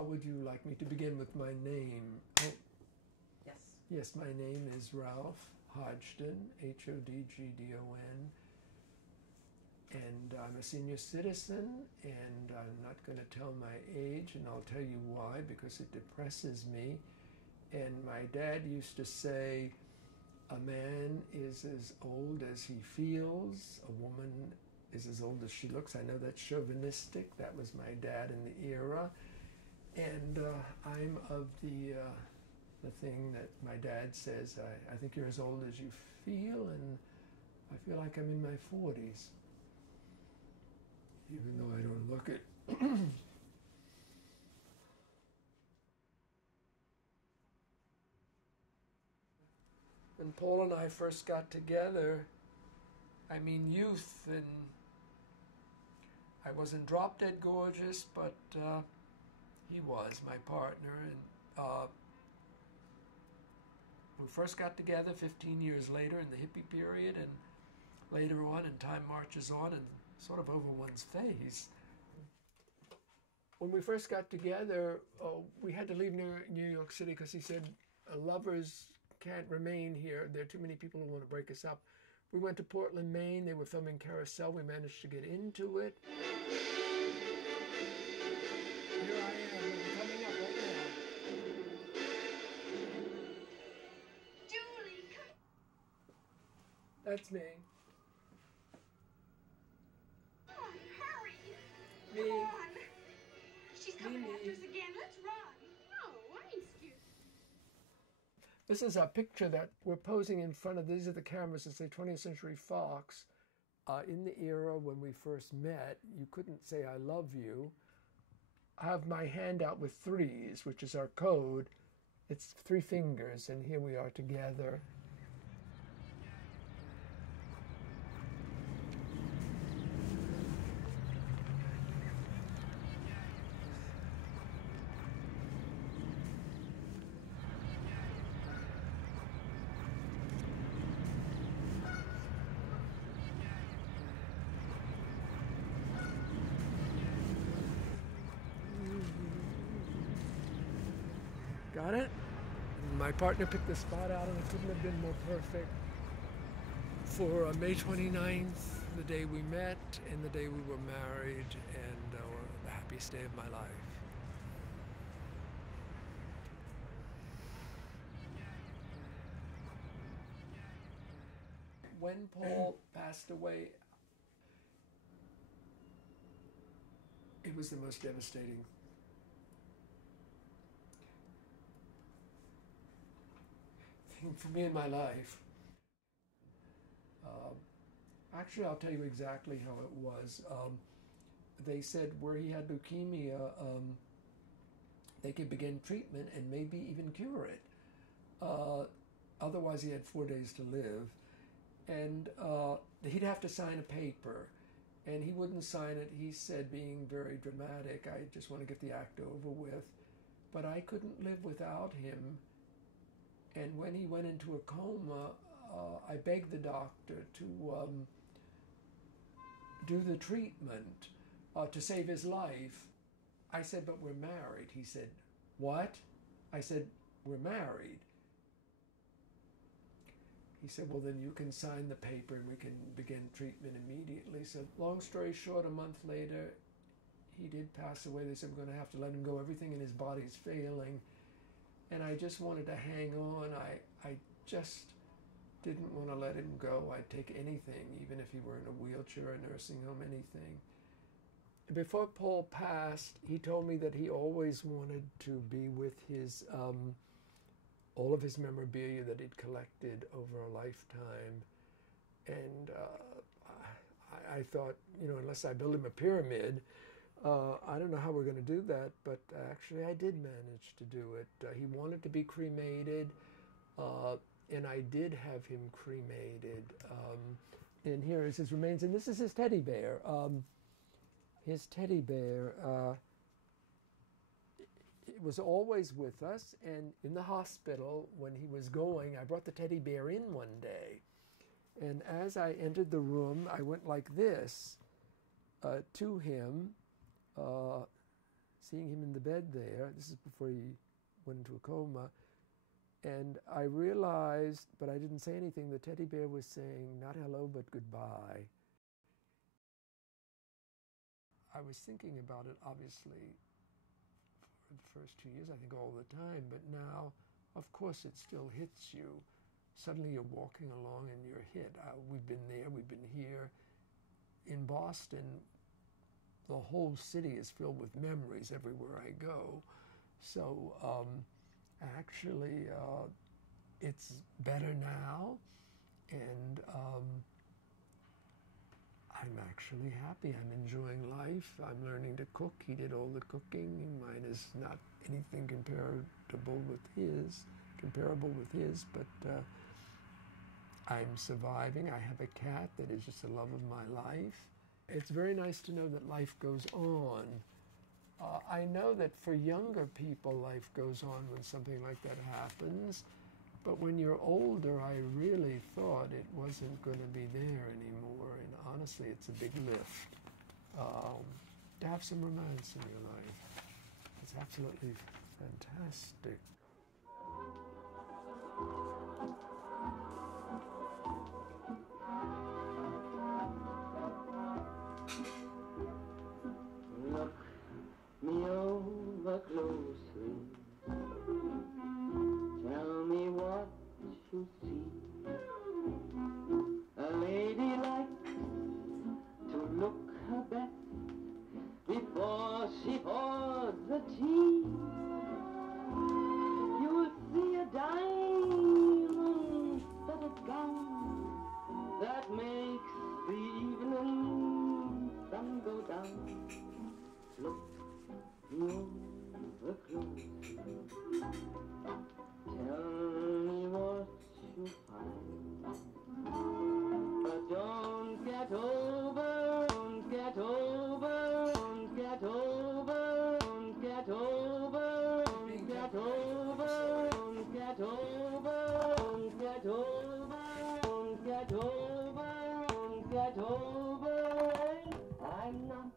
how would you like me to begin with my name? Oh, Yes. yes, my name is Ralph Hodgdon, Hodgdon, and I'm a senior citizen, and I'm not going to tell my age, and I'll tell you why, because it depresses me. And my dad used to say, a man is as old as he feels, a woman is as old as she looks. I know that's chauvinistic. That was my dad in the era. And I'm of the thing that my dad says, I think you're as old as you feel, and I feel like I'm in my 40s, even though I don't look it. When Paul and I first got together, I mean youth, and I wasn't drop dead gorgeous, but he was my partner, and we first got together 15 years later in the hippie period, and later on, and time marches on, and sort of over one's face. When we first got together, we had to leave New York City because he said, lovers can't remain here. There are too many people who want to break us up. We went to Portland, Maine. They were filming Carousel. We managed to get into it. Here I am. I'm coming up right now. Julie, come. That's me. Come on, hurry. Me. Come on. She's coming Me. after us again. Let's run. No, I'm scared. This is a picture that we're posing in front of. These are the cameras that say 20th Century Fox. In the era when we first met, you couldn't say I love you. I have my hand out with threes, which is our code. It's 3 fingers, and here we are together. Got it? My partner picked the spot out, and it couldn't have been more perfect for May 29th, the day we met and the day we were married, and the happiest day of my life. When Paul passed away, it was the most devastating thing for me in my life. Actually, I'll tell you exactly how it was. They said where he had leukemia, they could begin treatment and maybe even cure it. Otherwise, he had 4 days to live. And he'd have to sign a paper. And he wouldn't sign it. He said, being very dramatic, I just want to get the act over with. But I couldn't live without him. And when he went into a coma, I begged the doctor to do the treatment to save his life. I said, but we're married. He said, what? I said, we're married. He said, well, then you can sign the paper and we can begin treatment immediately. So long story short, a month later, he did pass away. They said, we're going to have to let him go. Everything in his body is failing. And I just wanted to hang on. I just didn't want to let him go. I'd take anything, even if he were in a wheelchair, a nursing home, anything. Before Paul passed, he told me that he always wanted to be with his, all of his memorabilia that he'd collected over a lifetime. And I thought, you know, unless I build him a pyramid, I don't know how we're going to do that, but actually I did manage to do it. He wanted to be cremated, and I did have him cremated. And here is his remains, and this is his teddy bear. His teddy bear, it was always with us, and in the hospital when he was going, I brought the teddy bear in one day. And as I entered the room, I went like this to him, seeing him in the bed there. This is before he went into a coma. And I realized, but I didn't say anything, the teddy bear was saying, not hello, but goodbye. I was thinking about it, obviously, for the first 2 years, I think all the time, but now, of course, it still hits you. Suddenly you're walking along and you're hit. We've been there, we've been here. In Boston, the whole city is filled with memories everywhere I go. So actually, it's better now, and I'm actually happy. I'm enjoying life. I'm learning to cook. He did all the cooking. Mine is not anything comparable with his, but I'm surviving. I have a cat that is just the love of my life. It's very nice to know that life goes on. I know that for younger people, life goes on when something like that happens. But when you're older, I really thought it wasn't going to be there anymore. And honestly, it's a big lift to have some romance in your life. It's absolutely fantastic. Look me over closely. Tell me what you see. A lady likes to look her best before she pours the tea. You'll see a diamond-studded gown that makes the evening sun go down. Look me over closely. Tell me what you find. But don't get over, don't get over, don't get over, don't get over, don't get over, don't get over, don't get over, don't get over, don't get over. I'm not